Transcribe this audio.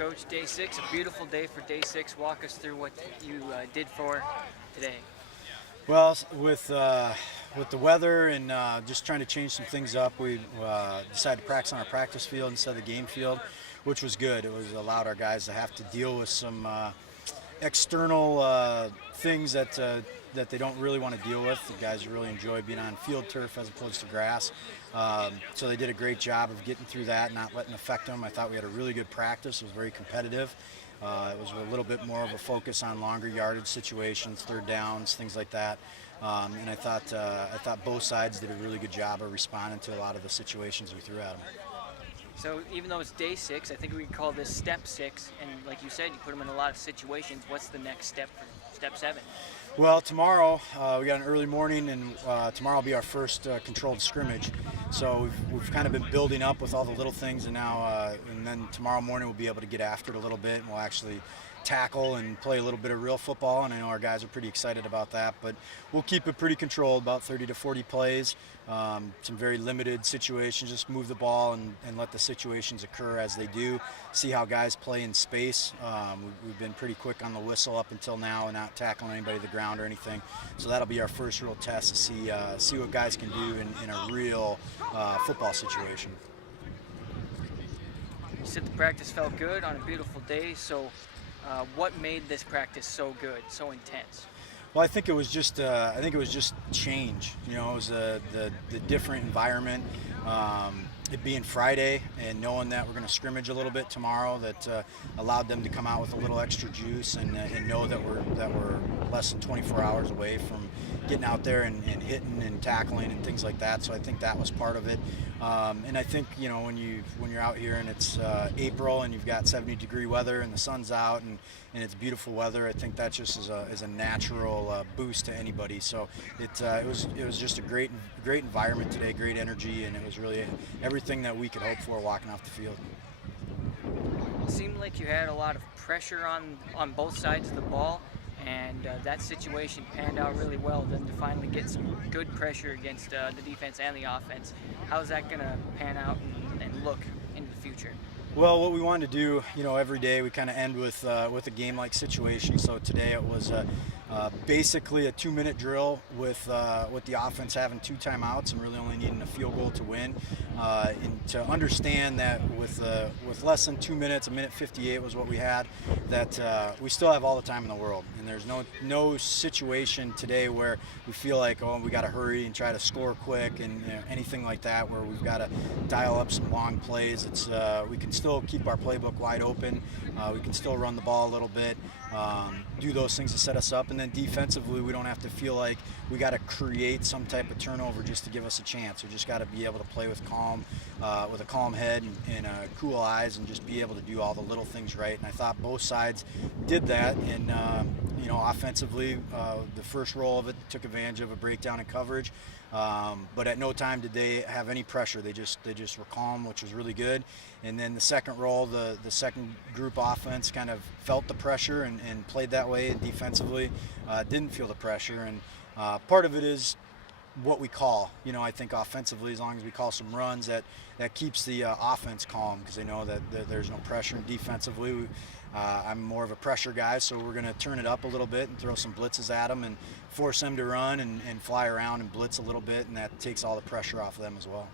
Coach. Day 6, a beautiful day for day 6. Walk us through what you did for today. Well, with the weather and just trying to change some things up, we decided to practice on our practice field instead of the game field, which was good. It was allowed our guys to have to deal with some external things that they don't really want to deal with. The guys really enjoy being on field turf as opposed to grass. So they did a great job of getting through that, not letting it affect them. I thought we had a really good practice. It was very competitive. It was a little bit more of a focus on longer yardage situations, third downs, things like that. And I thought both sides did a really good job of responding to a lot of the situations we threw at them. So even though it's day 6, I think we can call this step 6. And like you said, you put them in a lot of situations. What's the next step for step 7? Well, tomorrow we got an early morning, and tomorrow will be our first controlled scrimmage. So we've kind of been building up with all the little things, and now and then tomorrow morning we'll be able to get after it a little bit, and we'll actually tackle and play a little bit of real football, and I know our guys are pretty excited about that. But we'll keep it pretty controlled, about 30 to 40 plays, some very limited situations, just move the ball and let the situations occur as they do, see how guys play in space. We've been pretty quick on the whistle up until now and not tackling anybody to the ground or anything, so that'll be our first real test to see what guys can do in a real football situation. You said the practice felt good on a beautiful day, so what made this practice so good, so intense? Well, I think it was just change. You know, it was the different environment. It being Friday and knowing that we're going to scrimmage a little bit tomorrow, that allowed them to come out with a little extra juice and know that we're less than 24 hours away from getting out there and hitting and tackling and things like that. So I think that was part of it. And I think, you know, when you're out here and it's April and you've got 70-degree weather and the sun's out and it's beautiful weather, I think that just is a natural boost to anybody. So it was just a great environment today, great energy, and it was really everything that we could hope for walking off the field. It seemed like you had a lot of pressure on both sides of the ball, and that situation panned out really well then to finally get some good pressure against the defense and the offense. How's that going to pan out and look into the future? Well, what we wanted to do, you know, every day we kind of end with a game-like situation. So today it was basically a 2-minute drill with the offense having 2 timeouts and really only needing a field goal to win. And to understand that with less than 2 minutes, 1:58 was what we had, that we still have all the time in the world. And there's no situation today where we feel like, oh, we got to hurry and try to score quick and anything like that, where we've got to dial up some long plays. It's we can still keep our playbook wide open. We can still run the ball a little bit, do those things to set us up, and then defensively we don't have to feel like we got to create some type of turnover just to give us a chance. We just got to be able to play with a calm head and cool eyes, and just be able to do all the little things right. And I thought both sides did that. And you know, offensively, the first roll of it took advantage of a breakdown in coverage. But at no time did they have any pressure. They just were calm, which was really good. And then the second roll, the second group offense kind of felt the pressure and played that way, and defensively didn't feel the pressure. And part of it is what we call. You know, I think offensively, as long as we call some runs, that keeps the offense calm, because they know that there's no pressure. And defensively, I'm more of a pressure guy, so we're going to turn it up a little bit and throw some blitzes at them and force them to run and fly around and blitz a little bit, and that takes all the pressure off of them as well.